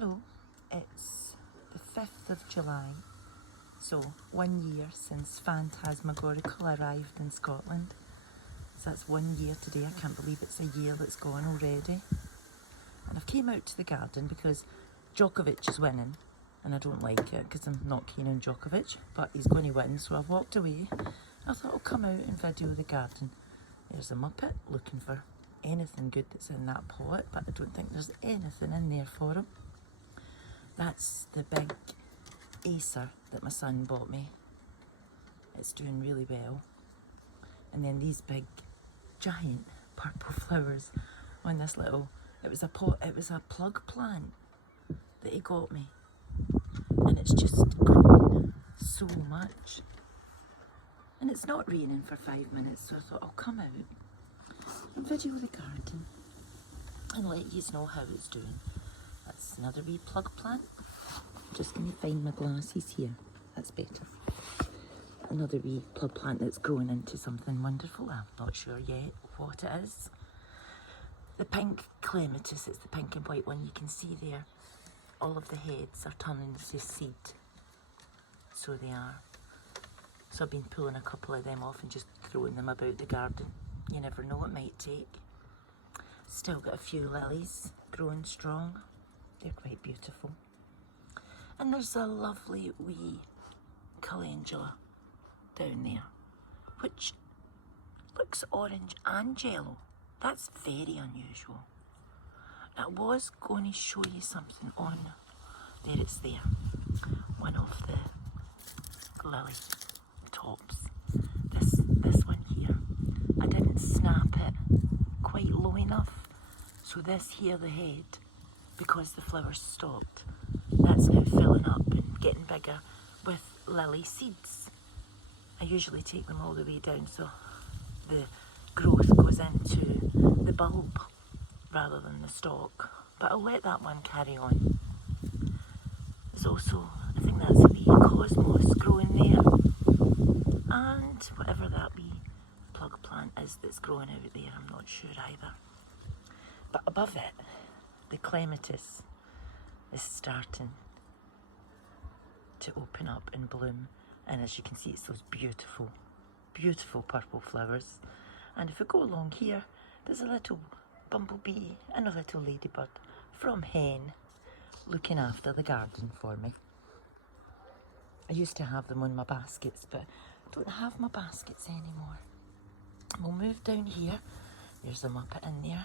Hello, it's the 5th of July, so 1 year since Phantasmagorical arrived in Scotland. So that's 1 year today. I can't believe it's a year that's gone already. And I've came out to the garden because Djokovic is winning, and I don't like it because I'm not keen on Djokovic, but he's going to win, so I've walked away. I thought I'll come out and video the garden. There's a Muppet looking for anything good that's in that pot, but I don't think there's anything in there for him. That's the big Acer that my son bought me. It's doing really well. And then these big, giant purple flowers on this little, it was a plug plant that he got me. And it's just grown so much. And it's not raining for 5 minutes, so I thought I'll come out and video the garden and let you know how it's doing. That's another wee plug plant. Just going to find my glasses here. That's better. Another wee plug plant that's growing into something wonderful. I'm not sure yet what it is. The pink clematis, it's the pink and white one. You can see there, all of the heads are turning to seed. So they are. So I've been pulling a couple of them off and just throwing them about the garden. You never know, it might take. Still got a few lilies growing strong. They're quite beautiful. And there's a lovely wee calendula down there, which looks orange and yellow. That's very unusual. I was going to show you something on, there it's there, one of the lily tops. This one here, I didn't snap it quite low enough, so this here, the head, because the flowers stopped, that's now filling up and getting bigger with lily seeds. I usually take them all the way down so the growth goes into the bulb rather than the stalk, but I'll let that one carry on. There's also, I think that's a wee cosmos growing there, and whatever that wee plug plant is that's growing out there, I'm not sure either. But above it, the clematis is starting to open up and bloom, and as you can see, it's those beautiful, beautiful purple flowers. And if we go along here, there's a little bumblebee and a little ladybird from Hen looking after the garden for me. I used to have them on my baskets, but I don't have my baskets anymore. We'll move down here. There's a Muppet in there.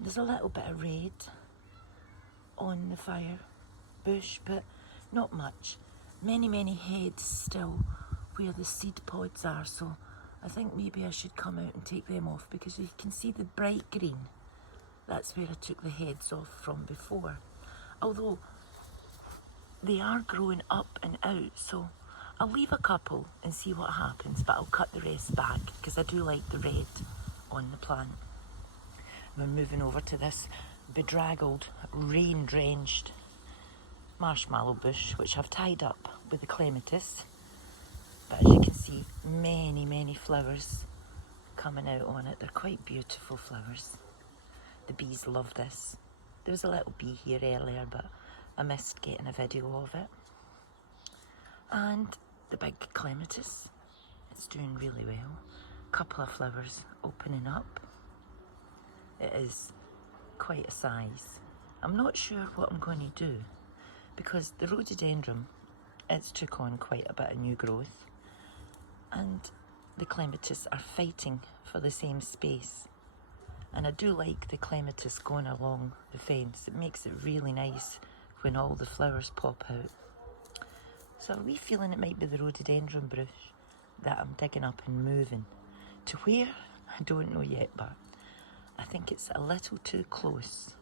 There's a little bit of red on the fire bush, but not much. Many heads still where the seed pods are, so I think maybe I should come out and take them off, because you can see the bright green. That's where I took the heads off from before. Although they are growing up and out, so I'll leave a couple and see what happens, but I'll cut the rest back because I do like the red on the plant. We're moving over to this bedraggled, rain-drenched marshmallow bush, which I've tied up with the clematis. But as you can see, many flowers coming out on it. They're quite beautiful flowers. The bees love this. There was a little bee here earlier, but I missed getting a video of it. And the big clematis, it's doing really well. Couple of flowers opening up. It is quite a size. I'm not sure what I'm going to do, because the rhododendron, it's took on quite a bit of new growth, and the clematis are fighting for the same space. And I do like the clematis going along the fence. It makes it really nice when all the flowers pop out. So a wee feeling it might be the rhododendron bush that I'm digging up and moving. To where? I don't know yet, but I think it's a little too close.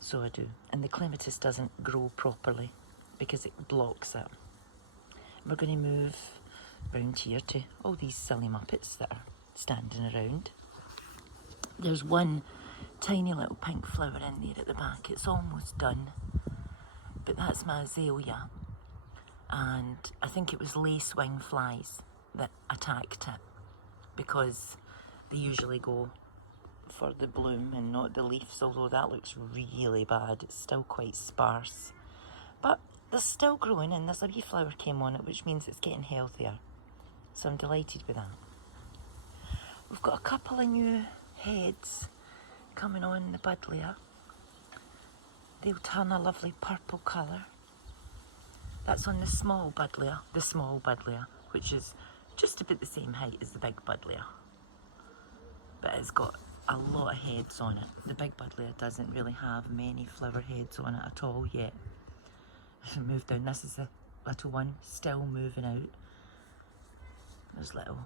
So I do. And the clematis doesn't grow properly because it blocks it. We're going to move round here to all these silly Muppets that are standing around. There's one tiny little pink flower in there at the back. It's almost done, but that's my azalea. And I think it was lacewing flies that attacked it, because they usually go for the bloom and not the leaves, although that looks really bad. It's still quite sparse. But they're still growing, and there's a wee flower came on it, which means it's getting healthier. So I'm delighted with that. We've got a couple of new heads coming on the buddleia. They'll turn a lovely purple colour. That's on the small buddleia, which is just about the same height as the big buddleia. But it's got a lot of heads on it. The big buddleia doesn't really have many flower heads on it at all yet. Move down, this is the little one, still moving out. There's little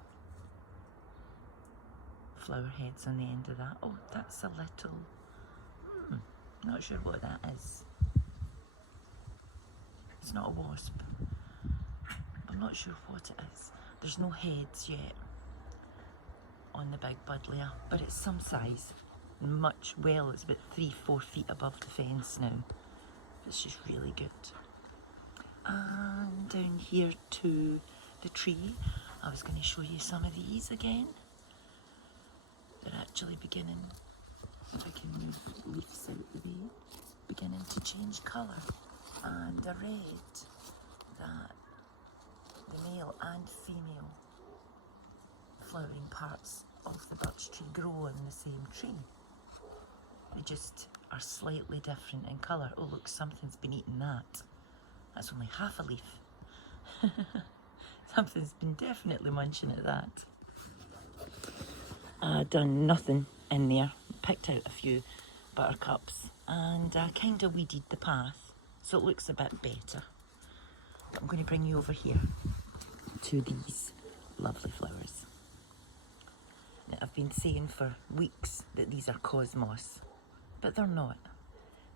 flower heads on the end of that. Oh, that's a little, not sure what that is. It's not a wasp. I'm not sure what it is. There's no heads yet on the big buddleia, but it's some size. It's about 3-4 feet above the fence now. It's just really good. And down here to the tree, I was going to show you some of these again. They're actually beginning, if I can move leaves out the way, beginning to change colour. And the red that the male and female flowering parts of the birch tree grow on the same tree. They just are slightly different in colour. Oh look, something's been eating that. That's only half a leaf. Something's been definitely munching at that. Done nothing in there. Picked out a few buttercups and kind of weeded the path so it looks a bit better. But I'm going to bring you over here to these lovely flowers. Now, I've been saying for weeks that these are cosmos, but they're not.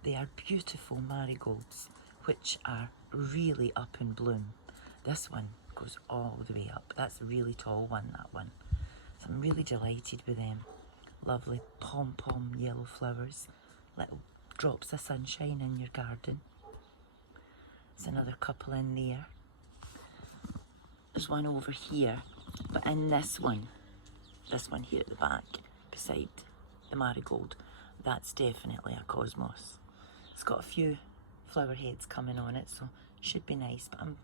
They are beautiful marigolds, which are really up in bloom. This one goes all the way up. That's a really tall one, that one. So I'm really delighted with them. Lovely pom-pom yellow flowers, little drops of sunshine in your garden. There's another couple in there. There's one over here, but in this one here at the back, beside the marigold, that's definitely a cosmos. It's got a few flower heads coming on it, so it should be nice, but I'm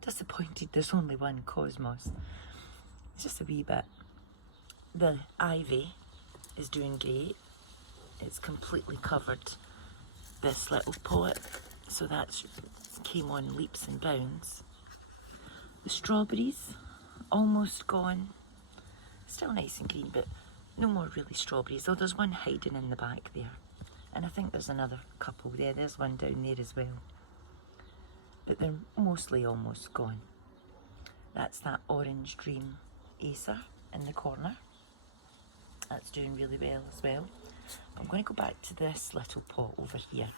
disappointed there's only one cosmos. It's just a wee bit. The ivy is doing great. It's completely covered this little pot, so that's came on leaps and bounds. The strawberries, almost gone. Still nice and green, but no more really strawberries, though there's one hiding in the back there. And I think there's another couple there. There's one down there as well. But they're mostly almost gone. That's that orange dream acer in the corner. That's doing really well as well. But I'm going to go back to this little pot over here.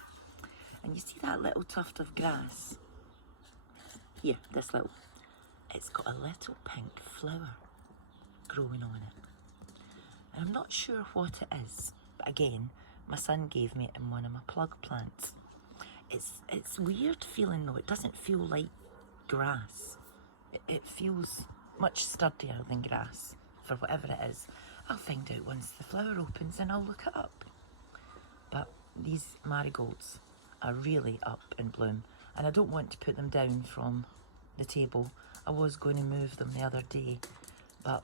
And you see that little tuft of grass? Here, this little. It's got a little pink flower growing on it. And I'm not sure what it is. But again, my son gave me it in one of my plug plants. It's weird feeling though. It doesn't feel like grass. It feels much sturdier than grass, for whatever it is. I'll find out once the flower opens and I'll look it up. But these marigolds are really up in bloom, and I don't want to put them down from the table. I was going to move them the other day, but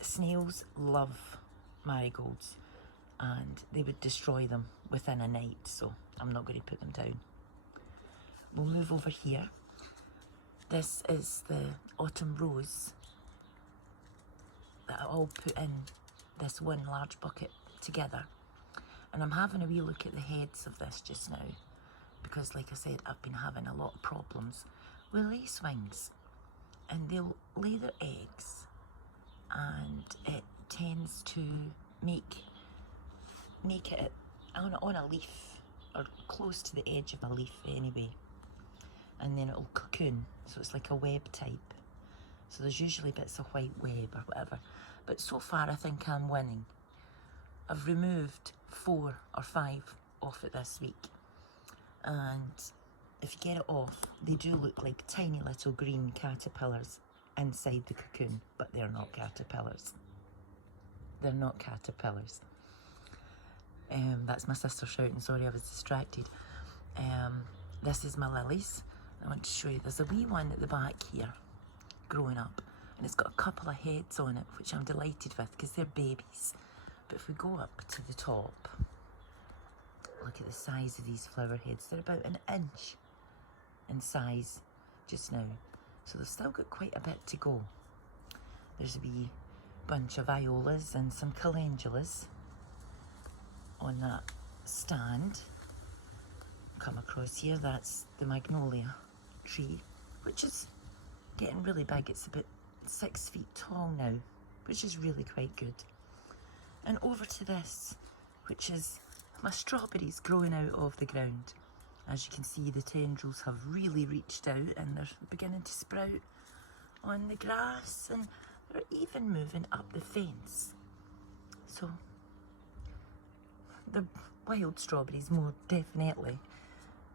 snails love marigolds and they would destroy them within a night, so I'm not going to put them down. We'll move over here. This is the autumn rose that I all put in this one large bucket together, and I'm having a wee look at the heads of this just now because, like I said, I've been having a lot of problems with lacewings, and they'll lay their eggs and it tends to make it on a leaf or close to the edge of a leaf anyway, and then it'll cocoon, so it's like a web type. So there's usually bits of white web or whatever. But so far I think I'm winning. I've removed 4 or 5 off it this week. And if you get it off, they do look like tiny little green caterpillars inside the cocoon, but they're not caterpillars. They're not caterpillars. That's my sister shouting, sorry I was distracted. This is my lilies. I want to show you, there's a wee one at the back here, growing up, and it's got a couple of heads on it, which I'm delighted with because they're babies. But if we go up to the top, look at the size of these flower heads. They're about an inch in size just now, so they've still got quite a bit to go. There's a wee bunch of violas and some calendulas on that stand. Come across here, that's the magnolia tree, which is getting really big. It's about 6 feet tall now, which is really quite good. And over to this, which is my strawberries growing out of the ground. As you can see, the tendrils have really reached out and they're beginning to sprout on the grass, and they're even moving up the fence. So the wild strawberries, more definitely,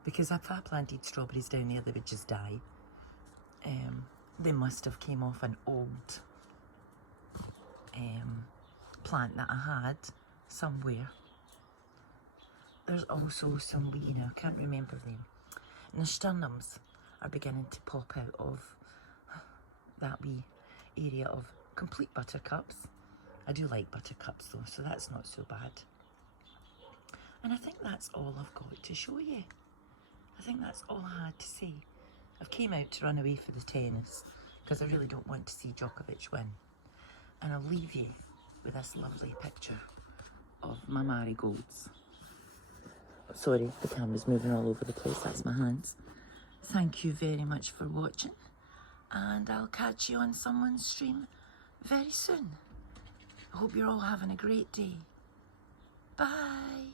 because if I planted strawberries down there, they would just die. They must have came off an old plant that I had somewhere. There's also some wee, I can't remember them. Nasturtiums are beginning to pop out of that wee area of complete buttercups. I do like buttercups though, so that's not so bad. And I think that's all I've got to show you. I think that's all I had to say. I've came out to run away for the tennis because I really don't want to see Djokovic win. And I'll leave you with this lovely picture of my marigolds. Sorry, the camera's moving all over the place, that's my hands. Thank you very much for watching, and I'll catch you on someone's stream very soon. I hope you're all having a great day. Bye.